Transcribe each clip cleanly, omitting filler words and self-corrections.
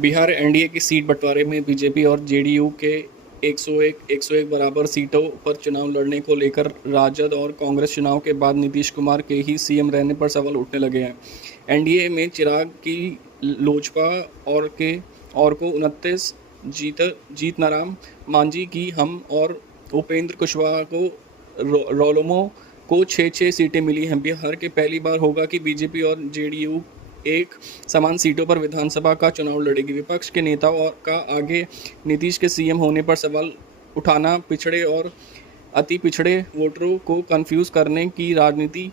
Bihar NDA की seat बंटवारे में बीजेपी और जेडीयू के 101 बराबर सीटों पर चुनाव लड़ने को लेकर राजद और कांग्रेस चुनाव के बाद नीतीश कुमार के ही सीएम रहने पर सवाल उठने लगे हैं। एनडीए में चिराग की लोजपा और को 29, जीतनाराम मांझी की हम और उपेंद्र कुशवाहा को रालोमो को 6 सीटें मिली हैं। बिहार के पहली बार होगा कि बीजेपी और जेडीयू एक समान सीटों पर विधानसभा का चुनाव लड़ेगी। विपक्ष के नेताओं का आगे नीतीश के सीएम होने पर सवाल उठाना पिछड़े और अति पिछड़े वोटरों को कंफ्यूज करने की राजनीति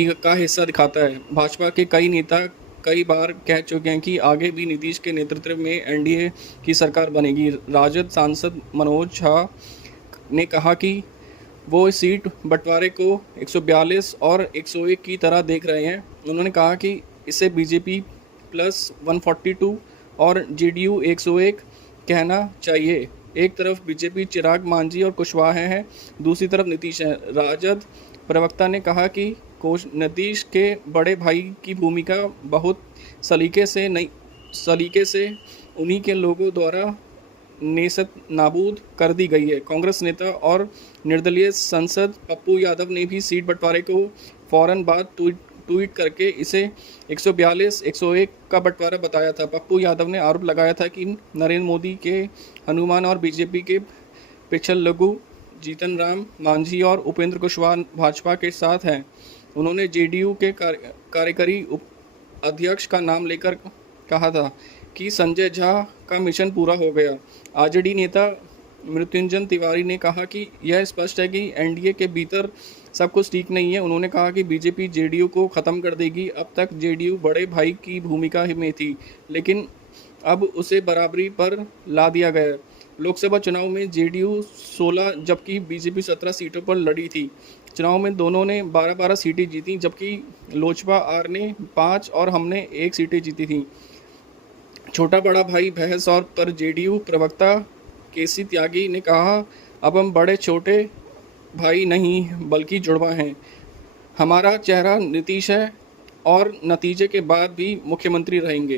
का हिस्सा दिखाता है। भाजपा के कई नेता कई बार कह चुके हैं कि आगे भी नीतीश के नेतृत्व में एनडीए की सरकार बनेगी। राजद सांसद मनोज झा ने कहा कि वो इस सीट बंटवारे को 142 और 101 की तरह देख रहे हैं। उन्होंने कहा कि इसे बीजेपी प्लस 142 और जेडीयू 101 कहना चाहिए। एक तरफ बीजेपी चिराग मांझी और कुशवाहा हैं, दूसरी तरफ नीतीश हैं। राजद प्रवक्ता ने कहा कि नीतीश के बड़े भाई की भूमिका बहुत सलीके से उन्हीं के लोगों द्वारा नेस्त नाबूद कर दी गई है। कांग्रेस नेता और निर्दलीय सांसद पप्पू यादव ने भी सीट बंटवारे को फौरन बाद ट्वीट करके इसे 142-101 का बंटवारा बताया था। पप्पू यादव ने आरोप लगाया था कि नरेंद्र मोदी के हनुमान और बीजेपी के पिछल लघु जीतन राम मांझी और उपेंद्र कुशवाहा भाजपा के साथ हैं। उन्होंने जेडीयू के कार्यकारी अध्यक्ष का नाम लेकर कहा था कि संजय झा का मिशन पूरा हो गया। आरजेडी नेता मृत्युंजय तिवारी ने कहा कि यह स्पष्ट है कि एनडीए के भीतर सब कुछ ठीक नहीं है। उन्होंने कहा कि बीजेपी जेडीयू को ख़त्म कर देगी। अब तक जेडीयू बड़े भाई की भूमिका में थी, लेकिन अब उसे बराबरी पर ला दिया गया। लोकसभा चुनाव में जेडीयू 16 जबकि बीजेपी 17 सीटों पर लड़ी थी। चुनाव में दोनों ने 12-12 सीटें जीती, जबकि लोजपा आर ने 5 और हमने 1 सीटें जीती थी। छोटा बड़ा भाई बहस और पर जेडीयू प्रवक्ता केसी त्यागी ने कहा, अब हम बड़े छोटे भाई नहीं बल्कि जुड़वा हैं। हमारा चेहरा नीतीश है और नतीजे के बाद भी मुख्यमंत्री रहेंगे।